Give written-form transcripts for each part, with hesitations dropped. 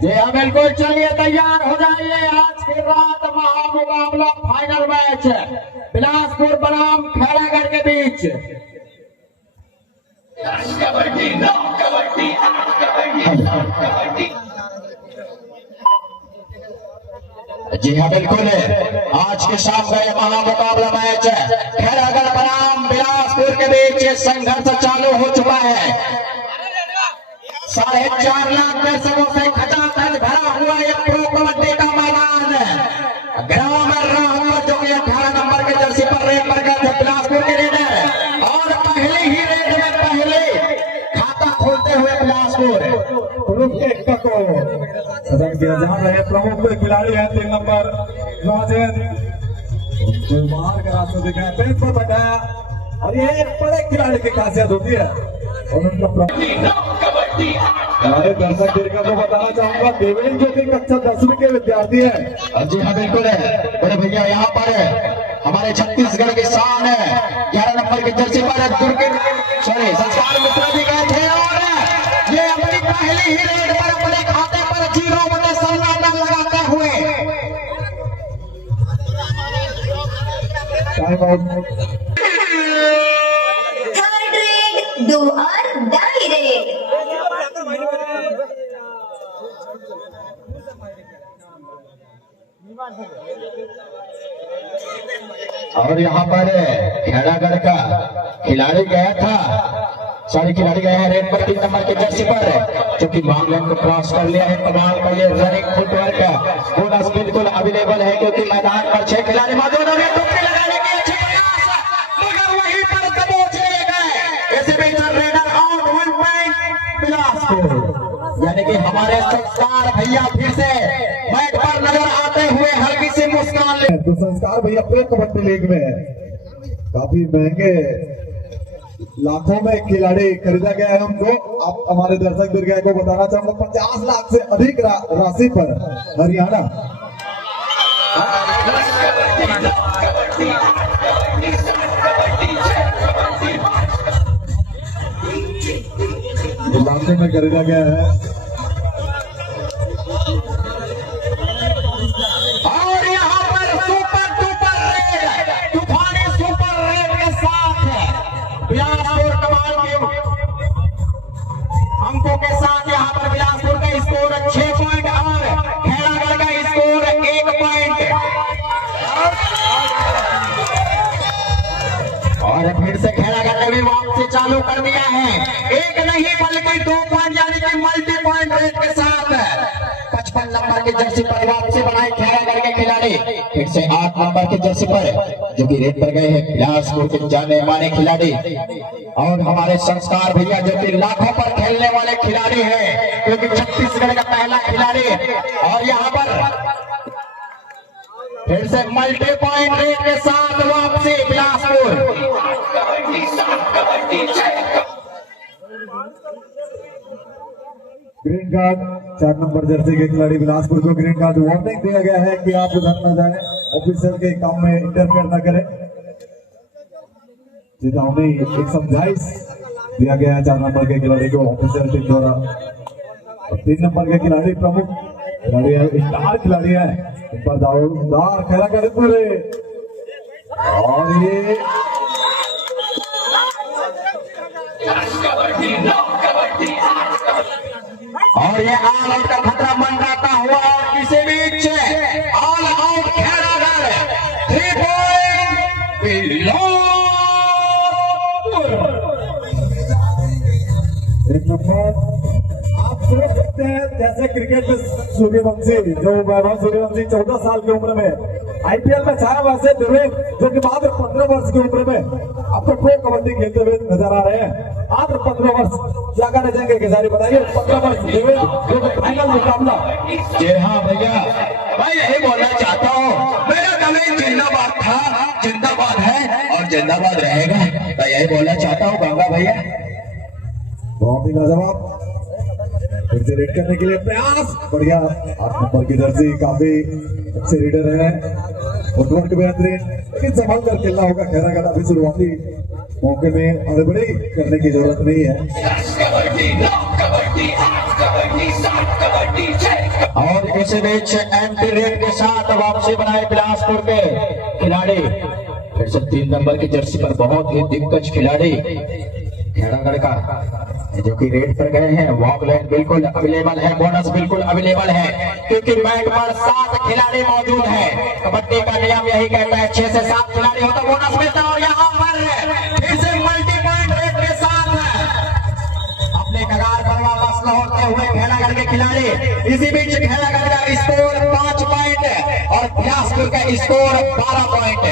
जी हाँ बिल्कुल, चलिए तैयार हो जाइए। आज की रात महामुकाबला फाइनल मैच बिलासपुर बनाम खैरागढ़ के बीच। जी हाँ बिल्कुल, आज के शाम का यह महामुकाबला मैच खैरागढ़ बनाम बिलासपुर के बीच संघर्ष चालू हो चुका है। 4.5 लाख दर्शकों से खचाखच भरा हुआ ये प्रो कबड्डी का मैदान ग्राउंड में रहा हुआ, जो कि 18 नंबर के जर्सी पर रेड पर गए थे बिलासपुर के रेडर, और पहले ही रेड में पहले खाता खोलते हुए बिलासपुर जहां रहे प्रमुख खिलाड़ी है 3 नंबर राजेंद्र, बाहर का रास्ता दिखाया, पेट पर बैठाया, और ये एक बड़े खिलाड़ी की खासियत होती है। और उनका हमारे दर्शक दीर्घा को बताना चाहूंगा, देवेंद्र जो कि कक्षा 10वीं के विद्यार्थी है। जी हाँ बिल्कुल है बड़े भैया, यहाँ पर हमारे छत्तीसगढ़ की शान है 11 नंबर की जर्सी पर संस्कार मिश्रा भी गए थे, और ये अपनी पहली ही रेड पर अपने खाते पर 0/17 रन लगाते हुए do or die रे। और यहाँ पर खैरागढ़ का खिलाड़ी गया था, खिलाड़ी गया है रेड पर 3 नंबर के जर्सी पर, जो कि लॉन्ग लाइन को क्रॉस कर लिया है। कमाल का ये रनिंग फुटवर्क बोनस बिल्कुल अवेलेबल है, क्योंकि मैदान पर 6 खिलाड़ी मौजूद है। टुक्के लगाने के अच्छे प्रयास, मगर वहीं पर दबोच लिए गए। ऐसे में रेडर आउट 1 पॉइंट बिलासपुर, यानी कि हमारे संस्कार भैया फिर से मैच पर नजर आते हुए हल्की सी मुस्कान ले। तो संस्कार भैया प्रो कबड्डी लीग में काफी महंगे लाखों में खिलाड़ी खरीदा गया है उनको। आप हमारे दर्शक दीर्घा को बताना चाहूंगा, 50 लाख से अधिक राशि पर हरियाणा लाखों में खरीदा गया है। और यहाँ पर सुपर डुपर रेड, तूफानी सुपर रेड के साथ बिलासपुर कमाल के अंकों के साथ यहाँ पर बिलासपुर का स्कोर 6 पॉइंट और खैरागढ़ का स्कोर 1 पॉइंट। और फिर से खैरागढ़ ने भी वापसी चालू कर दिया है, एक नहीं बल्कि 2 पॉइंट, यानी कि मल्टी पॉइंट रेट के साथ 55 नंबर की जर्सी पर वापसी बनाई खैरागढ़ के खिलाड़ी। फिर से 8 नंबर की जर्सी पर जो कि रेड पर गए हैं बिलासपुर के जाने माने खिलाड़ी, और हमारे संस्कार भैया जो कि लाखों पर खेलने वाले खिलाड़ी हैं, क्योंकि छत्तीसगढ़ का पहला खिलाड़ी। और यहाँ पर फिर से मल्टी पॉइंट रेट के साथ वापसी Bilaspur. Green card 4 number Jersey के खिलाड़ी बिलासपुर को ग्रीन कार्ड वार्निंग दिया गया है कि आप उधर न जाएं, ऑफिसर के काम में इंटरफेयर न करें। चेतावनी एक समझाइश दिया गया है 4 नंबर के खिलाड़ी को ऑफिसर टीम द्वारा। और 3 नंबर के खिलाड़ी प्रमुख खिलाड़ी है, स्टार खिलाड़ी है, इन पर दावेदार खैरागढ़ पूरे। और ये ऑल आउट का खतरा मंडराता हुआ, और किसी बीच all out Khairagarh 3 point Bilaspur. एक नंबर आप सोच सकते हैं, जैसे क्रिकेट में सूर्यवंशी, जो वैभव सूर्यवंशी 14 साल की उम्र में आईपीएल में छाया, वैसे देवेंद्र जो कि मात्र 15 वर्ष की उम्र में अब तो प्रो कबड्डी खेलते हुए नजर आ रहे हैं। मात्र 15 वर्ष, क्या कहना चाहेंगे केसारी, बताइए। 15 वर्ष देवेंद्र जो कि फाइनल मुकाबला। जी हाँ भैया, मैं यही बोलना चाहता हूँ, मेरा कभी जिंदाबाद था, जिंदाबाद है और जिंदाबाद रहेगा, मैं यही बोलना चाहता हूँ गंगा भैया। बहुत ही लाजवाब, फिर से रेड करने के लिए प्रयास, बढ़िया। 8 नंबर की जर्सी काफी अच्छे रीडर है, फुटवर्क बेहतरीन, लेकिन संभाल कर खेलना होगा खैरागढ़। अभी शुरुआती मौके में हड़बड़ी करने की जरूरत नहीं है। और इस बीच एंटी रेट के साथ वापसी बनाए बिलासपुर के खिलाड़ी। फिर से 3 नंबर की जर्सी पर बहुत ही दिग्गज खिलाड़ी खेड़ागढ़ का जो कि रेड पर गए हैं। वॉक लाइन बिल्कुल अवेलेबल है, बोनस बिल्कुल अवेलेबल है क्योंकि मैच पर 7 खिलाड़ी मौजूद हैं। कबड्डी का नियम यही कहता है 6 से 7 खिलाड़ी हो तो बोनस मिलता है। और यहाँ पर फिर से मल्टी पॉइंट रेट के साथ अपने कगार पर वापस लौटते हुए खेड़ागढ़ के खिलाड़ी। इसी बीच खेड़ागढ़ का स्कोर 5 पॉइंट और बिलासपुर का स्कोर 12 पॉइंट,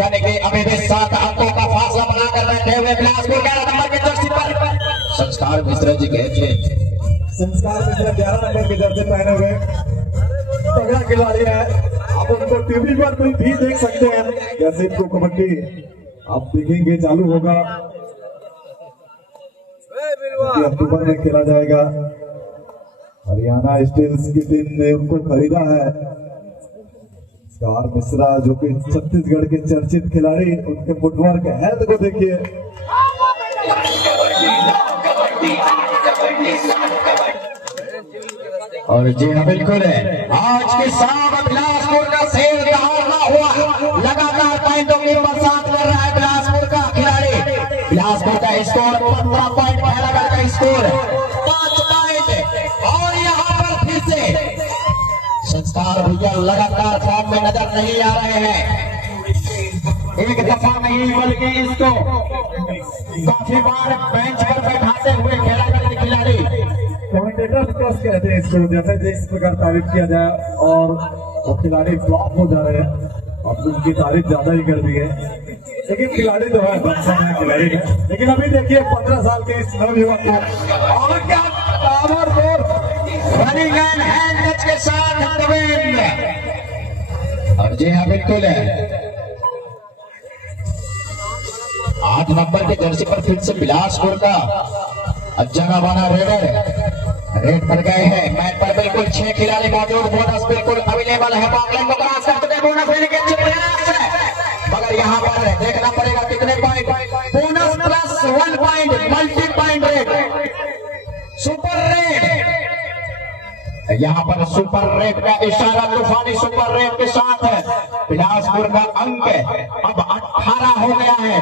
यानी कि अभी भी 7 अंकों का फासला बनाकर बैठे हुए बिलासपुर 11 नंबर की जर्सी पर संस्कार मिश्रा जी गए थे। संस्कार मिश्रा 11 नंबर की जर्सी पहने हुए तगड़ा खिलाड़ी है। आप उनको टीवी पर भी देख सकते हैं। जैसे इनको कबड्डी आप देखेंगे चालू होगा, अक्टूबर में खेला जाएगा। हरियाणा स्टील्स की टीम ने उनको खरीदा है। संस्कार मिश्रा जो कि छत्तीसगढ़ के चर्चित खिलाड़ी, उनके फुटवर्क हेल्थ को देखिए। और जी हाँ बिल्कुल है, आज के शाम बिलासपुर का शेर दहाड़ना हुआ। लगातार पॉइंटों की बरसात कर रहा है बिलासपुर का खिलाड़ी। बिलासपुर का स्कोर 15 पॉइंट, खेड़ागढ़ का स्कोर 5 पॉइंट। और यहाँ पर फिर से संस्कार भैया लगातार फॉर्म में नजर नहीं आ रहे हैं। एक दफा नहीं बल्कि इसको काफी बार बेंच पर बैठाते हुए खेड़ागढ़ के खिलाड़ी। कमेंटेटर प्लस कहते हैं इसको, जैसे जिस प्रकार तारीफ किया जाए और वो खिलाड़ी फ्लॉप हो जा रहे हैं। अब उनकी तारीफ ज्यादा ही कर दी है, लेकिन खिलाड़ी तो है, बच्चा है खिलाड़ी। लेकिन अभी देखिए 15 साल के इस नवयुवक को और क्या रनिंग एंड हैंड टच के साथ दवेंद्र। और जी हाँ बिल्कुल है, 8 नंबर के जर्सी पर फिर से बिलासपुर का जगह बना रेड पर गए हैं। मैच पर बिल्कुल 6 खिलाड़ी मौजूद, बोनस बिल्कुल अवेलेबल है। मामले को क्रॉस करते बोनस लेने के अच्छे प्रयास है, मगर यहाँ पर देखना पड़ेगा कितने point. Bonus plus 1 point, multi point red, super red. यहाँ पर सुपर रेड का इशारा तूफानी सुपर रेड के साथ है। बिलासपुर का अंक अब 18 हो गया है।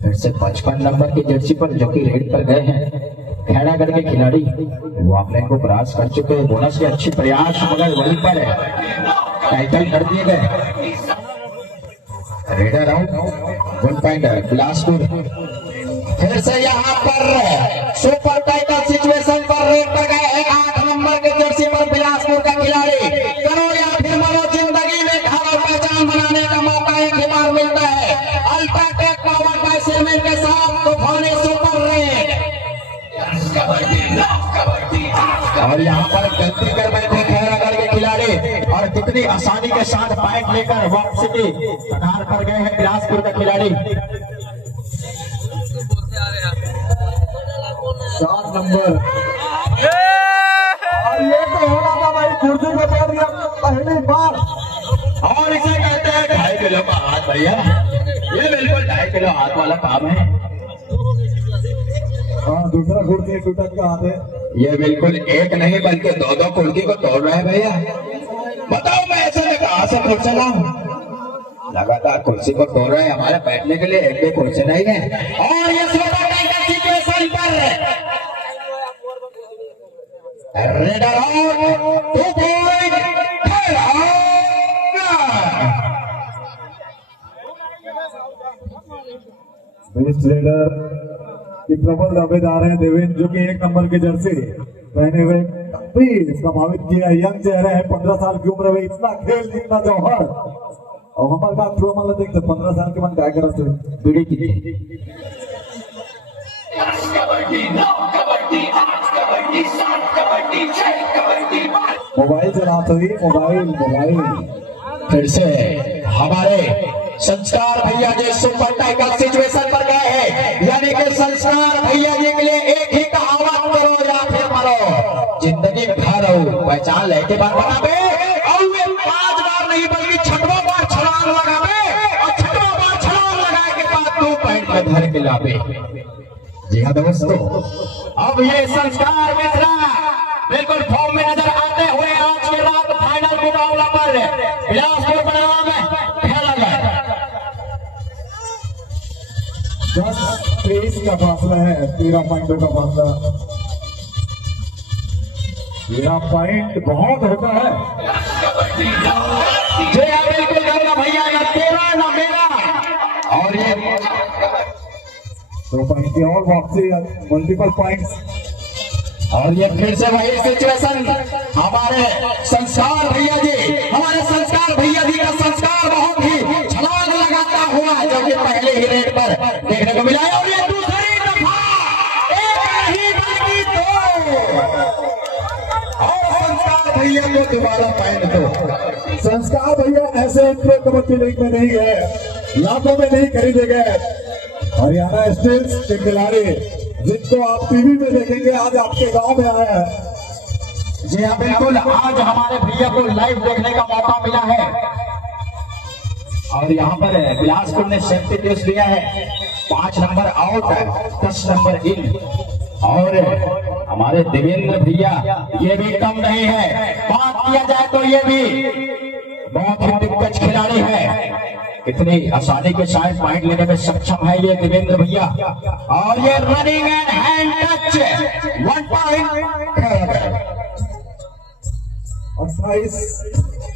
फिर से 55 नंबर की जर्सी पर जो कि रेड पर गए हैं खेड़ागढ़ के खिलाड़ी, वो ऑफलाइन को क्रॉस कर चुके हैं। बोनस के अच्छे प्रयास मगर वहीं पर टाइटल कर दिए गए। Raider out, 1 point Bilaspur. फिर से यहाँ पर सुपर टाइटल सिचुएशन पर रेड पर गए हैं 8 नंबर के जर्सी पर बिलासपुर का खिलाड़ी। करो या फिर मरो, जिंदगी में घर पहचान बनाने का मौका एक ही बार मिलता है। अल्ट्राटेक पावर का सीमेंट के साथ तूफानी सुपर रेड। और यहाँ पर गलती कर बैठे खेड़ागढ़ के खिलाड़ी और कितनी आसानी के साथ पॉइंट लेकर वापसी की कगार पर गए हैं बिलासपुर का खिलाड़ी। 7 नंबर और ये तो होना था भाई, कुर्सी को तोड़ दिया पहली बार। और इसे कहते हैं 2.5 किलो का हाथ भैया, ये बिल्कुल 2.5 किलो हाथ वाला काम है। हाँ, दूसरा कुर्सी टूटक का हाथ है। ये बिल्कुल एक नहीं बल्कि 2-2 कुर्सी को तोड़ रहे हैं भैया। बताओ मैं ऐसे में कहां से कुर्सी लाऊं? लगातार कुर्सी को तोड़ रहे हैं। हमारे बैठने के लिए एक भी कुर्सी नहीं है। और ये सिचुएशन पर raider out, 2 point best raider की प्रबल दावेदार है देवेंद्र, जो कि 1 नंबर की जर्सी पहने हुए काफी प्रभावित किया। यंग चेहरे हैं, 15 साल की उम्र में इतना खेल, इतना जौहर। और हमारे बात थ्रो मान देखते 15 साल के मन क्या कर रहे बीड़ी की मोबाइल चलाते हुए मोबाइल। फिर से हमारे संस्कार भैया जी सुपर टाइगर सिचुएशन पर गए हैं, यानी कि संस्कार भैया जी के लिए एक ही कहावत, करो या फिर मरो। जिंदगी में खा रहो, पहचान लेके बार बनावे और वे 5 बार नहीं बल्कि 6वां बार छलांग लगावे और 6वां बार छलांग लगाए के बाद 2 पॉइंट में धर के लावे। जी हाँ दोस्तों, अब ये संस्कार मिश्रा बिल्कुल फॉर्म में नजर आते हुए आज की रात फाइनल मुकाबला पर बिलासपुर परिणाम में खेला गया। 10-23 का फासला है, 13 पॉइंटों का फासला। 13 पॉइंट बहुत होता है। जी हाँ बिल्कुल गंगा भैया, ना तेरा ना मेरा। और ये 2 पॉइंट की और वापसी, मल्टीपल पॉइंट्स। और ये फिर से वही सिचुएशन, हमारे संस्कार भैया जी, हमारे संस्कार भैया जी का संस्कार बहुत ही छलांग लगाता हुआ जो कि पहले ही रेट पर देखने को मिला है। और ये दूसरी दफा एक नहीं बल्कि 2, और संस्कार भैया को दोबारा पॉइंट दो। संस्कार भैया ऐसे इंप्रो कबड्डी लीग में नहीं गए, लाखों में नहीं खरीदे गए। हरियाणा स्टील्स के खिलाड़ी जिनको आप टीवी में देखेंगे, आज आपके गांव में आया है। जी हाँ बिल्कुल, आज हमारे भैया को लाइव देखने का मौका मिला है। और यहाँ पर बिलासपुर ने सब्स्टिट्यूट लिया है, 5 नंबर आउट, 10 नंबर इन। और हमारे देवेंद्र भैया ये भी कम नहीं है, बात किया जाए तो ये भी बहुत ही दिग्गज खिलाड़ी है। इतनी आसानी के साथ पॉइंट लेने में सक्षम है ये देवेंद्र भैया। और ये running and hand touch 1 point. 28,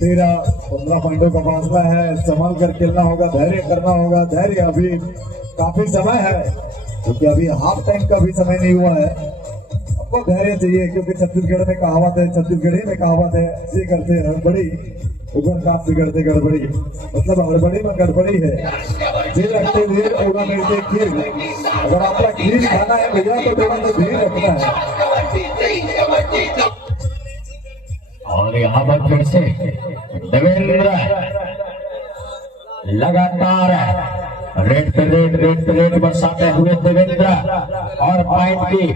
13, 15 पॉइंटों का फासला है। संभाल कर खेलना होगा, धैर्य करना होगा। धैर्य अभी काफी समय है, क्योंकि अभी हाफ टाइम का भी समय नहीं हुआ है। आपको धैर्य चाहिए, क्योंकि छत्तीसगढ़ में कहावत है, छत्तीसगढ़ी में कहावत है, ऐसे करते हड़बड़ी उगन का बिगड़ते गड़बड़ी, मतलब हड़बड़ी में गड़बड़ी है। धीर रखते धीर, होगा मिलते खीर। अगर आपका खीर खाना है भैया तो थोड़ा तो धीर रखना है। और यहाँ पर फिर से देवेंद्र लगातार रेड पे रेड बरसाते हुए देवेंद्र, और पॉइंट की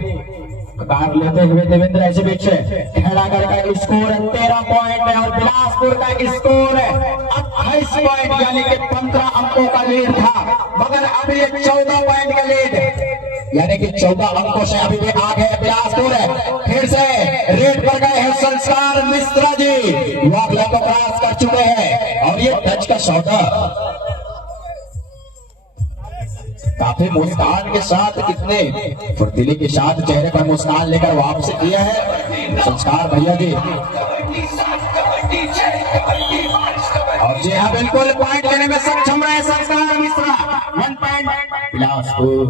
कतार लेते हुए देवेंद्र। ऐसे बीच खेड़ागढ़ का स्कोर 13 पॉइंट है और बिलासपुर का स्कोर 28 पॉइंट, यानी कि 15 अंकों का लीड था। मगर अभी एक 14 पॉइंट का लीड, यानी कि 14 अंकों से अभी भी आगे बिलासपुर है। फिर से रेड पर गए हैं संस्कार मिश्रा जी, वॉक लाइन को क्रॉस कर चुके हैं। और ये टच का सौदा काफी मुस्कान के साथ, कितने फुर्तीले के साथ चेहरे पर मुस्कान लेकर वापस किया है संस्कार भैया जी। और जी हाँ बिल्कुल, पॉइंट लेने में सक्षम रहे संस्कार मिश्रा। 1 पॉइंट बिलासपुर।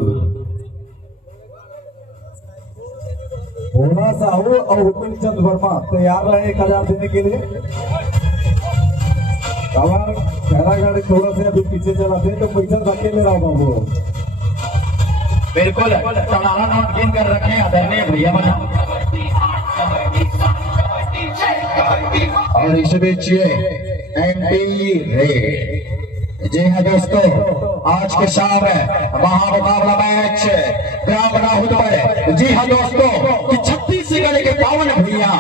भोला साहू और हुकुम चंद वर्मा तैयार रहे 1000 देने के लिए। गाड़ी थोड़ा से अभी पीछे चलाते तो पैसा धकेले रहा बाबू। बिल्कुल चढ़ावा नोट गिन कर रखे आदरणीय भैया बना। और इस बीच एंटी रेड। जी हाँ दोस्तों, आज के शाम महामुकाबला मैच ग्राम राहुल पर। जी हाँ दोस्तों, कि छत्तीसगढ़ के पावन भैया,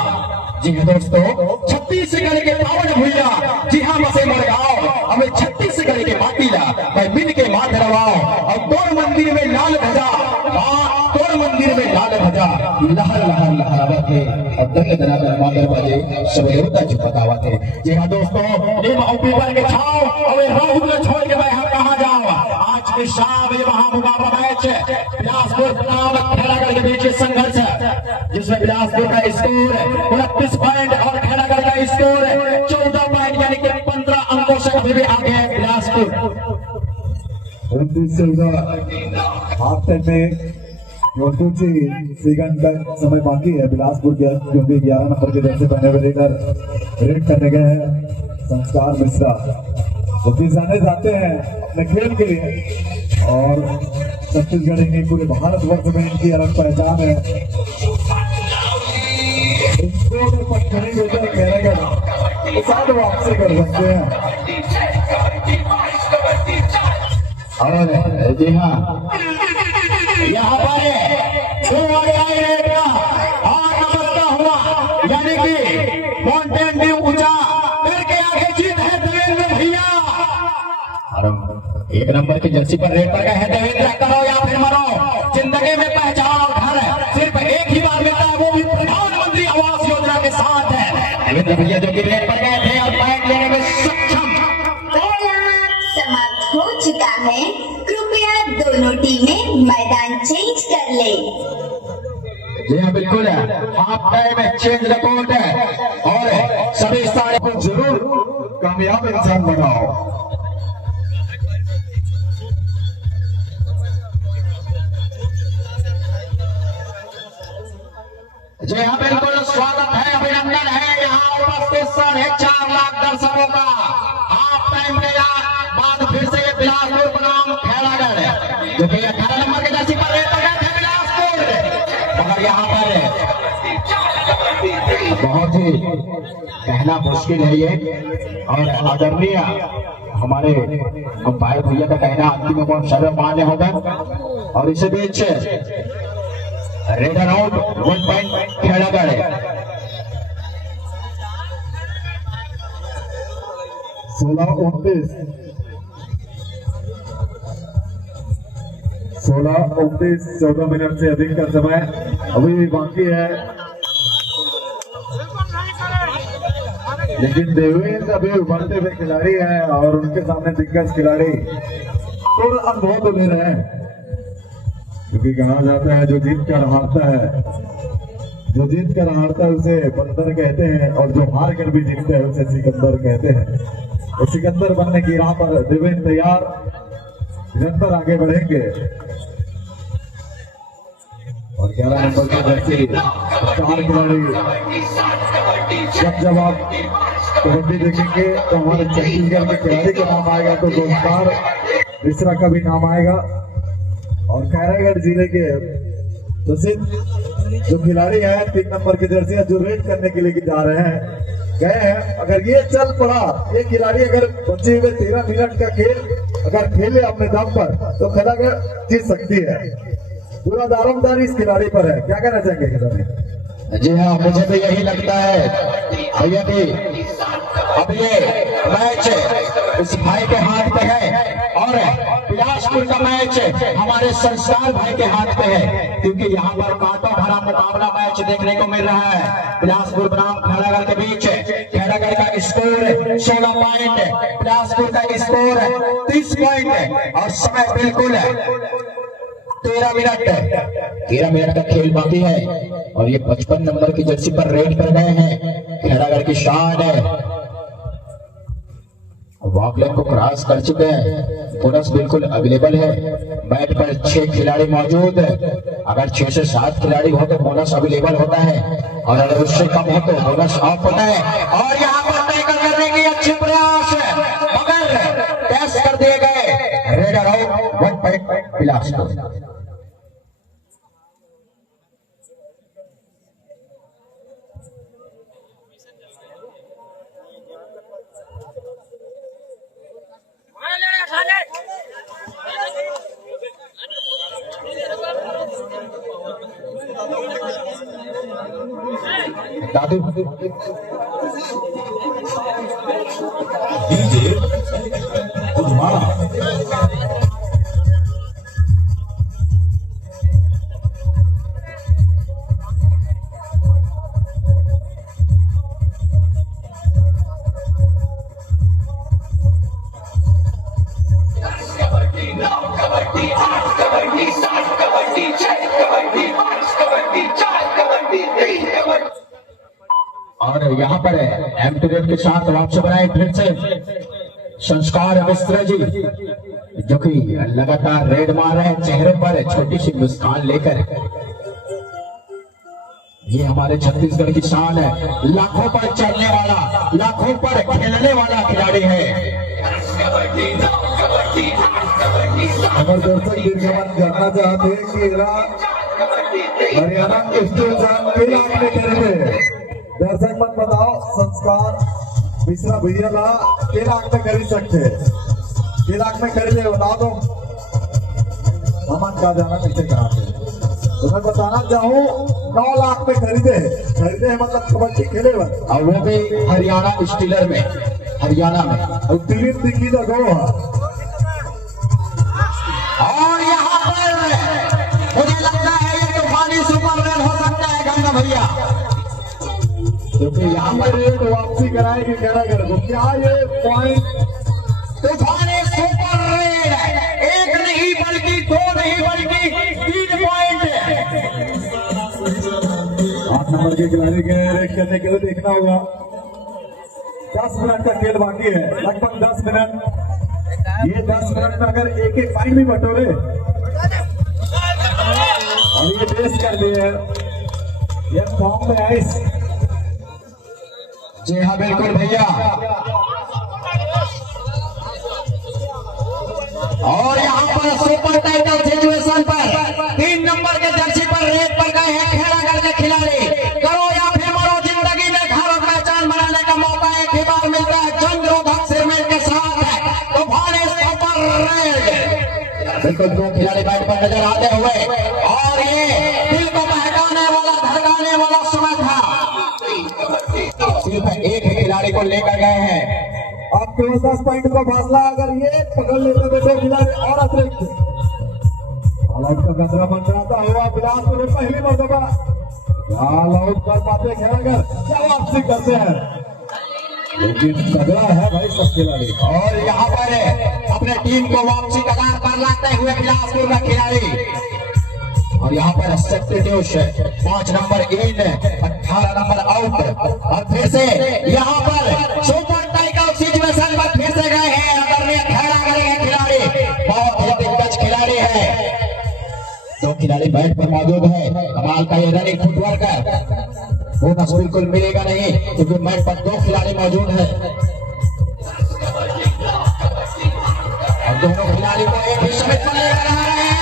जी हाँ दोस्तों, छत्तीसगढ़ के पावन भैया, जी हाँ मसे मरगाओ हमें छत्तीसगढ़ के माटीला भाई मिल के माथ रवाओ। और तोर मंदिर में लाल ध्वजा, तोर मंदिर में लाल ध्वजा लहर लहर लहरावत है। और दंग दनादन मांगर बजे सब देवता झुकावत है। जी हाँ दोस्तों, निम और पीपल के छाओ और राहुल ने छोड़ के मैं हम कहाँ जाऊँ। आज के शाम ये महामुकाबला मैच बिलासपुर बनाम खेड़ागढ़ के बीच संघर्ष, जिसमें बिलासपुर का स्कोर 29 पॉइंट और खेड़ागढ़ का स्कोर 14 पॉइंट, यानी कि 15 अंकों से अभी भी आगे है बिलासपुर। 29-14 हाफ टाइम में 22 सेकंड का समय बाकी है बिलासपुर के, क्योंकि 11 नंबर के जर्सी पहने हुए रेडर रेड करने गए हैं संस्कार मिश्रा। वो जाने जाते हैं अपने खेल के लिए, और छत्तीसगढ़ की पूरे भारतवर्ष में इनकी अलग पहचान है। इनको अगर पत्थरी बेटे खेलेगा तो शायद वापसी कर सकते हैं। और जी हाँ, यहाँ पर 2 रेड का 8 नंबर का हुआ, यानी कि माउंटेन ड्यू ऊंचा करके आगे जीत है देवेंद्र भैया। और 1 नंबर की जर्सी पर रेड पर गए हैं देवेंद्र। करो या फिर मरो, जिंदगी में के भैया जो कि रेड पर गए थे और पॉइंट लेने में सक्षम। पहला समाप्त हो चुका है। कृपया दोनों टीमें मैदान चेंज कर ले। जी हाँ बिल्कुल है, हाफ टाइम में चेंज रिपोर्ट है और सभी सारे को जरूर कामयाब इंसान बनाओ। जी हाँ बिल्कुल, स्वागत है, अभिनंदन है यहाँ उपस्थित 4.5 लाख दर्शकों का। हाफ टाइम के बाद फिर से ये बिलासपुर बनाम खैरागढ़ जो कि 18 नंबर के जर्सी पर रेड गए थे बिलासपुर, मगर यहाँ पर बहुत ही कहना मुश्किल है ये और आदरणीय हमारे अंपायर भैया का कहना अंतिम में सर्वमान्य होगा। और इसी बीच रेड अराउंड 1 पॉइंट खैरागढ़ है। 16-29 14 मिनट से अधिक का समय अभी भी बाकी है, लेकिन देवेंद्र अभी उभरते हुए खिलाड़ी हैं और उनके सामने दिग्गज खिलाड़ी थोड़ा अनुभव तो ले रहे हैं, क्योंकि कहा जाता है जो जीत कर हारता है, जो जीत कर हारता है उसे बंदर कहते हैं और जो हार कर भी जीतते हैं उसे सिकंदर कहते हैं। तो सिकंदर बनने की राह पर देवेंद्र तैयार, निरंतर आगे बढ़ेंगे। और 11 नंबर की जर्सी 4 खिलाड़ी, जब आप कबड्डी देखेंगे तो हमारे छत्तीसगढ़ के खिलाड़ी का नाम आएगा तो दोस्तार मिश्रा का भी नाम आएगा। और खैरागढ़ जिले के प्रसिद्ध जो खिलाड़ी है 3 नंबर की जर्सी जो रेड करने के लिए जा रहे हैं गए हैं, अगर ये चल पड़ा, ये खिलाड़ी अगर बचे हुए 13 मिनट का खेल अगर खेले अपने दम पर तो खैरागढ़ जीत सकती है। पूरा दारोमदार इस खिलाड़ी पर है, क्या कहना चाहेंगे खिलाड़ी? जी हाँ, मुझे तो यही लगता है भैया कि अब ये मैच इस भाई के हाथ पे है और बिलासपुर का मैच हमारे संस्कार भाई के हाथ पे है, क्योंकि यहाँ पर कांटों भरा मुकाबला मैच देखने को मिल रहा है। बिलासपुर बनाम खैरागढ़ के बीच खैरागढ़ का स्कोर 16 पॉइंट, बिलासपुर का स्कोर 30 पॉइंट और समय बिल्कुल 13 मिनट का खेल बाकी है। और ये 55 नंबर की जर्सी पर रेड कर गए हैं, खैरागढ़ की शान है। वॉकलेन को क्रॉस कर चुके हैं, बोनस बिल्कुल अवेलेबल है। मैच पर 6 खिलाड़ी मौजूद है, अगर 6 से 7 खिलाड़ी हो तो बोनस अवेलेबल होता है और अगर उससे कम हो तो बोनस ऑफ होता है। और यहाँ पर टैकल करने की अच्छे प्रयास मगर टेस्ट कर दिए गए। Red around 1 point Bilaspur. दादू डीजे बुधवार और यहाँ पर एमटीरेट के साथ वापस बनाए फिर से संस्कार मिश्रा जी, जो कि लगातार रेड मार रहे हैं चेहरों पर छोटी सी मुस्कान लेकर। ये हमारे छत्तीसगढ़ की शान है, लाखों पर चलने वाला, लाखों पर खेलने वाला खिलाड़ी है। अगर दर्शक दीर्घमान जानना चाहते हैं कि हरियाणा दर्शक मत बताओ, संस्कार मिश्रा भैया ला 3 लाख में खरीद सकते हैं, 3 लाख में खरीदे बता दो सामान का जाना पीछे कहा थे। तो मैं बताना चाहूँ 9 लाख में खरीदे मतलब कबड्डी खेले और वो भी हरियाणा स्टीलर में, हरियाणा में। और दिलीप दिखी तो गो और यहाँ पर मुझे लगता है ये तूफानी सुपर रेल हो सकता है गंगा भैया। क्योंकि यहाँ पर रेड वापसी कराएगी खैरागढ़ को। क्या ये पॉइंट तूफान सुपर रेड, एक नहीं बल्कि दो नहीं बल्कि 3 पॉइंट। 8 नंबर के खिलाड़ी के रेड करने के लिए देखना होगा। 10 मिनट का खेल बाकी है, लगभग 10 मिनट। ये 10 मिनट में अगर एक एक पॉइंट भी बटोरे और ये रेस कर दिए, ये फॉर्म में है इस। जी हाँ बिल्कुल भैया। और यहाँ पर सुपर टाइटल सिचुएशन पर 3 नंबर के जर्सी पर रेड पर गए हैं खैरागढ़ के खिलाड़ी। करो या फिर मरो, जिंदगी में घर और पहचान बनाने का मौका एक ही बार मिलता है जंगरोधक सिरमेंट के साथ। तूफान सुपर रेड, बिल्कुल 2 खिलाड़ी बैट पर नजर आते हुए, और ये दिल को बहकाने वाला धड़काने वाला समय था। सिर्फ एक ही खिलाड़ी को लेकर गए हैं। अब केवल 10 पॉइंट का फासला, अगर ये पकड़ लेते तो 2 खिलाड़ी और अतिरिक्त। ऑल आउट का खतरा मंडराता हुआ बिलासपुर पहली मर्तबा ऑल आउट कर पाते खैरागढ़, क्या वापसी करते हैं, लेकिन तगड़ा है भाई सब खिलाड़ी। और यहाँ पर अपने टीम को वापसी कगार पर लाते हुए बिलासपुर का खिलाड़ी। और यहाँ पर substitute 5 number in, 18 number out. और फिर से यहाँ पर सुपर टाइटल सिचुएशन पर फिर से गए हैं आदरणीय खैरागढ़ के खिलाड़ी। बहुत ही दिग्गज खिलाड़ी है। 2 खिलाड़ी बैट पर मौजूद है। कमाल का ये रनिंग फुटवर्क है, बोनस बिल्कुल मिलेगा नहीं क्योंकि मैच पर 2 खिलाड़ी मौजूद है। और दोनों खिलाड़ी को एक ही समय पर लेकर आ रहे हैं।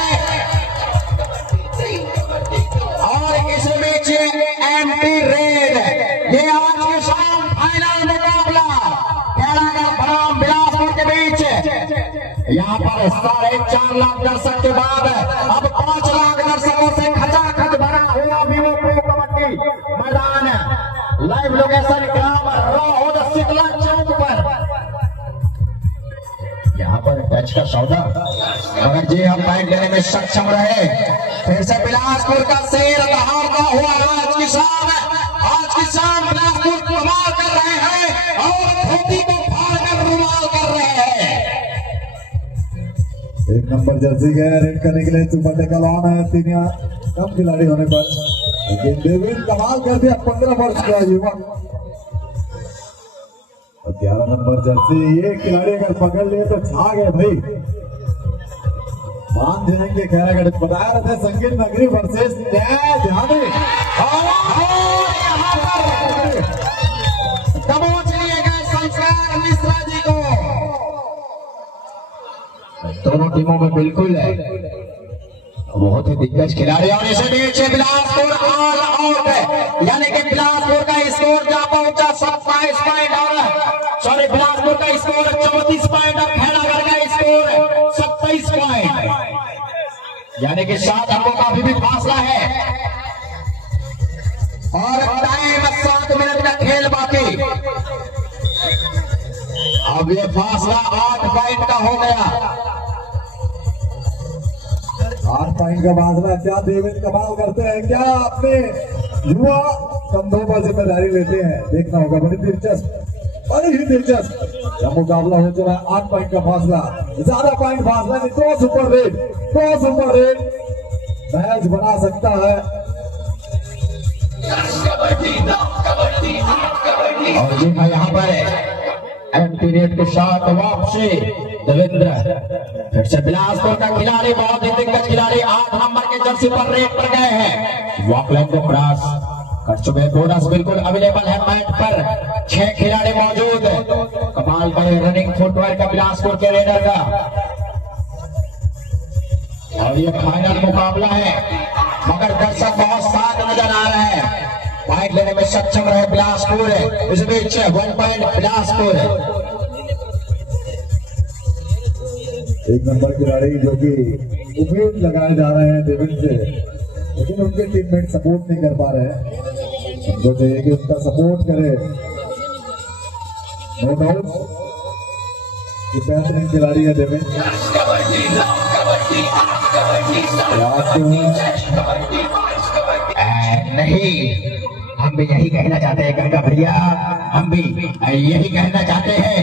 और इस बीच एंटी रेड, ये आज की शाम फाइनल मुकाबला खैरागढ़ बनाम बिलासपुर के बीच। यहाँ पर 4.5 लाख दर्शक के बाद अब 5 लाख दर्शकों से खचाखच भरा हुआ विवो प्रो कबड्डी मैदान। लाइव लोकेशन ग्राम रोहद शीतला चौक पर। यहाँ पर टच का सौदा, मगर जी हम पॉइंट लेने में सक्षम रहे। फिर से बिलासपुर का शेर दहाड़ता हुआ आज की शाम बिलासपुर कमाल कर रहे हैं और धोती को फाड़कर रुमाल कर रहे हैं। 1 नंबर जर्सी गया रेड करने के लिए, सुपर टेकल ऑन है 3 या कम खिलाड़ी होने पर, लेकिन डेविड कमाल कर दिया। 15 वर्ष का युवक। 11 नंबर जर्सी, ये खिलाड़ी अगर पकड़ लिए तो छा गए भाई, मान जाएंगे खैरागढ़। बताया रहता है संगीत नगरी वर्सेस ध्यान दबोच लिए गए संस्कार मिश्रा जी को। दोनों टीमों में बिल्कुल है, बहुत ही दिग्गज खिलाड़ी। और इसे बीच बिलासपुर ऑल आउट है, यानी कि बिलासपुर का स्कोर जा पहुंचा 27 पॉइंट। और सॉरी, बिलासपुर का स्कोर 34 पॉइंट और खैरागढ़ का स्कोर 27 पॉइंट, यानी कि 7 अंकों का अभी भी फासला है। और टाइम 7 मिनट का खेल बाकी। अब ये फासला 8 पॉइंट का हो गया। 8 पॉइंट का फासला। क्या देवेंद्र कमाल करते हैं, क्या अपने युवा कंधों पर जिम्मेदारी लेते हैं, देखना होगा। बड़ी दिलचस्प, बड़ी ही दिलचस्प यह मुकाबला हो चुका है। 8 पॉइंट का फासला, ज्यादा पॉइंट फासला नहीं। 2 सुपर रेड मैच बना सकता है। और जी हाँ, यहाँ पर एंटी रेड के साथ वापसी देवेंद्र। फिर से बिलासपुर का खिलाड़ी, बहुत ही दिग्गज खिलाड़ी, 8 नंबर के जर्सी पर रेड पर गए हैं। वॉकलाइन को क्रॉस कर चुके। बोनस बिल्कुल अवेलेबल है मैच पर। 6 खिलाड़ी मौजूद। कमाल का ये रनिंग फुटवर्क का बिलासपुर के रेडर का। और ये फाइनल मुकाबला है, मगर दर्शक बहुत साथ नजर आ रहे हैं। पॉइंट लेने में सक्षम रहे बिलासपुर। इस बीच 1 पॉइंट बिलासपुर। 1 नंबर खिलाड़ी जो कि उम्मीद लगाए जा रहे हैं देवेंद्र से, लेकिन उनके टीममेट सपोर्ट नहीं कर पा रहे हैं। हमको चाहिए कि उनका सपोर्ट करे। नो डाउट कि बेहतरीन खिलाड़ी है देवेंद्र। नहीं, हम भी यही कहना चाहते हैं गंगा भैया, हम भी यही कहना चाहते हैं,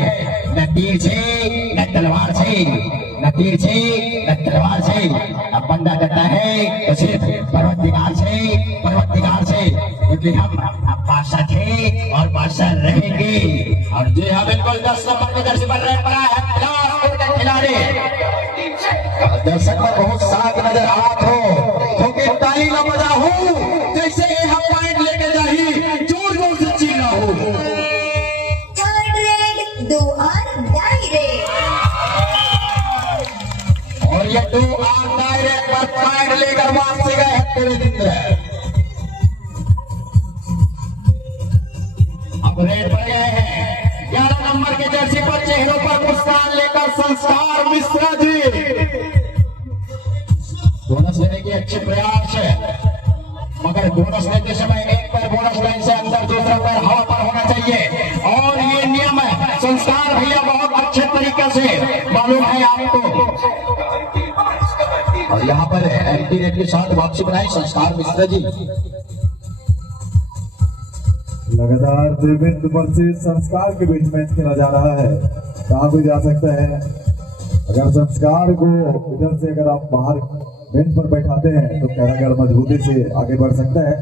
न तीर से न तलवार से, न तीर से न तलवार से। अब बंदा करता है तो सिर्फ पर्वतदिगार से, क्योंकि हम बादशाह थे और बादशाह रहेंगे। और जी हाँ बिल्कुल 10 नंबर के जर्सी पर रन बना है बिलासपुर के खिलाड़ी। दर्शक पर बहुत साथ नजर आत हो, क्योंकि ताली न बजा हूँ जैसे ये हम पॉइंट लेके जाही, जोर जोर से चीना हो। थर्ड रेड 2 और डायरेक्ट। और ये 2 और डायरेक्ट पर पॉइंट लेकर वापसी गए हैं देवेंद्र। अब रेड पर गए हैं 11 नंबर के जर्सी पर, चेहरों पर मुस्कान लेकर संस्कार मिश्रा जी। बोनस लेने की अच्छे प्रयास है, मगर बोनस लेते समय एक पैर बोनस लाइन से अंदर, दूसरा पैर हवा पर होना चाहिए। और ये नियम है, संस्कार भैया बहुत अच्छे तरीके से मालूम है आपको। और यहाँ पर एंटी रेड के साथ वापसी बनाई संस्कार मिश्रा जी। लगातार देवेंद्र वर्सेस संस्कार के बीच मैच खेला जा रहा है, कहाँ भी जा सकता है। अगर संस्कार को इधर से अगर आप बाहर बेंच पर बैठाते हैं तो खैरागढ़ मजबूती से आगे बढ़ सकता है।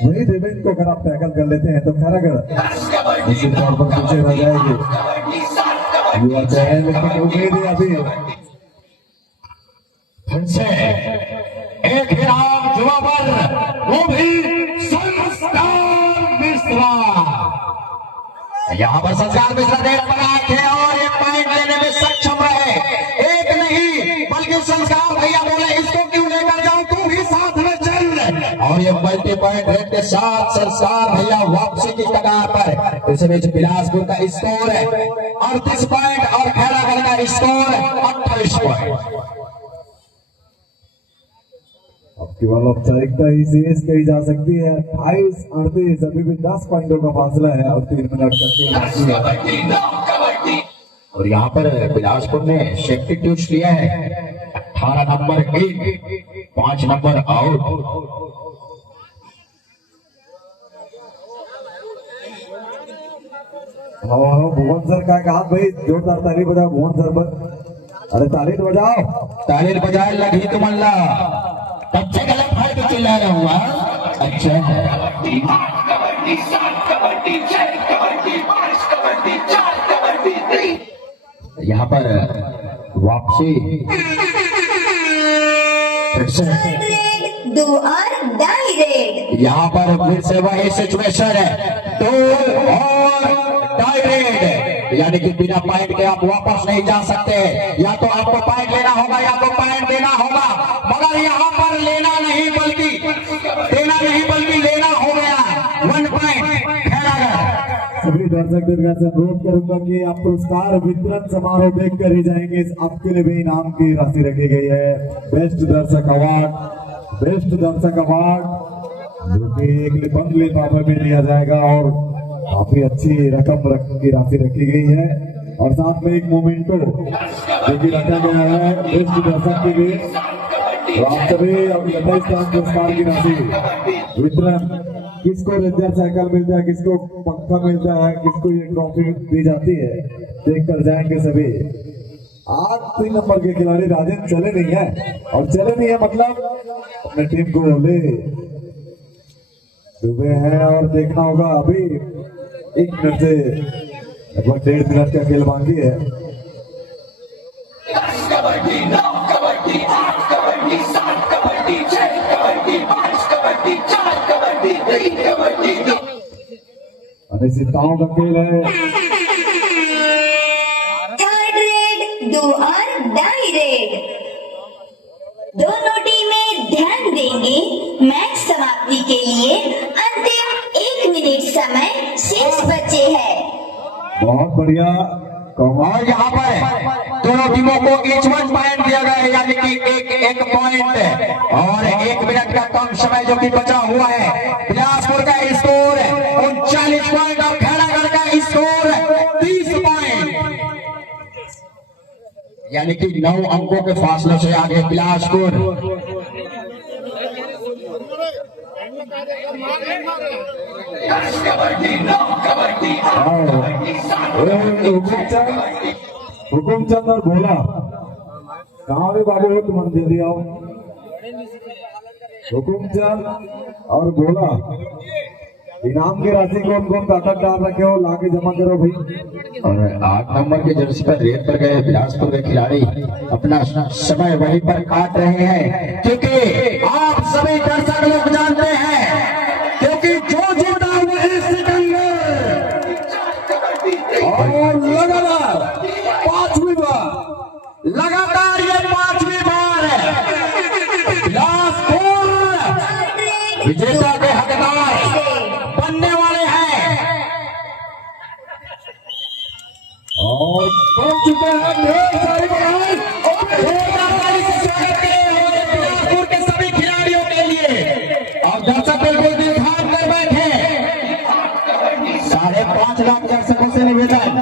वही देवेंद्र को अगर आप टैकल कर लेते हैं तो खैरागढ़ निश्चित तौर पर पीछे रह जाएगी। युवा चयन लेकिन उम्मीद है अभी फिर से एक विराट युवा पर, वो भी संस्कार मिश्रा। यहाँ पर संस्कार मिश्रा देर पर आए थे और ये पॉइंट लेने में सक्षम रहे। एक नहीं बल्कि संस्कार भैया बोले इसको क्यों लेकर जाऊं, तू भी साथ में चल। और ये मल्टी पॉइंट रेट के साथ संस्कार भैया वापसी की कगार पर। इस बीच बिलासपुर का स्कोर है 38 पॉइंट और खैरागढ़ का स्कोर 28 पॉइंट। अब केवल औपचारिकता ही शेष कही जा सकती है। 28-38 अभी भी 10 पॉइंटों का फासला है और 3 मिनट का खेल बाकी है। और यहाँ पर बिलासपुर ने सब्स्टिट्यूट लिया है 18 नंबर इन, 5 नंबर आउट। हाँ भुवन सर का कहा भाई, जोरदार ताली बजाओ भुवन सर पर। अरे ताली तो बजाओ, ताली बजाए लगी तुम अल्लाह, तब से गलत है तो चिल्ला रहा हुआ। अच्छा यहाँ पर वापसी फिर से थर्ड रेड 2 और डायरेक्ट। यहाँ पर फिर से वही सिचुएशन है, 2 और डायरेक्ट, यानी कि बिना पॉइंट के आप वापस नहीं जा सकते। या तो आपको पॉइंट लेना होगा या तो पॉइंट देना होगा, मगर यहाँ पर लेना नहीं बल्कि देना नहीं बल्कि लेना हो गया 1 पॉइंट खैरागढ़। सभी दर्शक दीर्घा से अनुरोध करूंगा कि आप पुरस्कार वितरण समारोह देख कर ही जाएंगे। आपके लिए भी इनाम की राशि रखी गई है, बेस्ट दर्शक अवार्ड जो कि एक निबंध लिफाफे में दिया जाएगा और काफी अच्छी रकम की राशि रखी गई है। और साथ में एक मोमेंटो जो कि रखा गया है बेस्ट दर्शक के लिए। तो आप सभी 27 पुरस्कार की राशि वितरण, किसको रेंजर साइकिल मिलता है, किसको पंखा मिलता है, किसको ये ट्रॉफी दी जाती है, देख कर जाएंगे सभी। आज 3 नंबर के खिलाड़ी राजेंद्र चले नहीं है, और चले नहीं है मतलब अपने टीम को ले डूबे हैं। और देखना होगा अभी 1 मिनट से लगभग 1.5 मिनट का खेल बाकी है। अनिश्चितताओं का खेल है। थर्ड रेड 2 और डायरेक्ट। दोनों टीमें ध्यान देंगे, मैच समाप्ति के लिए अंतिम 1 मिनट समय शेष बचे हैं। बहुत बढ़िया। और यहाँ पर दोनों टीमों को ईच 1 पॉइंट दिया गया है, यानी कि एक पॉइंट और 1 मिनट का कम समय जो कि बचा हुआ है। बिलासपुर का स्कोर 39 पॉइंट और खैरागढ़ का स्कोर 30 पॉइंट, यानी कि 9 अंकों के फासले से आगे बिलासपुर। हुकुमचंद और भोला कहाँ रे बाबू हो तुम दे दिया हुकुमचंद और भोला इनाम की राशि कौन कौन ताकत डाल रखे हो लाके जमा करो भाई। और 8 नंबर के जर्सी पर रेड पर गए बिलासपुर के खिलाड़ी अपना समय वहीं पर काट रहे हैं, क्योंकि आप सभी दर्शक लोग जानते हैं, क्योंकि जो जीता वही सिकंदर। और लगातार 5वीं बार लगातार ये 5वीं बार बिलासपुर विजेता के हकदार बनने वाले हैं। और पहुंच चुके हैं ढेर सारी बधाई बिलासपुर के सभी खिलाड़ियों के लिए। और दर्शक बिल्कुल दिल थाम कर बैठे। 5.5 लाख दर्शकों से निवेदन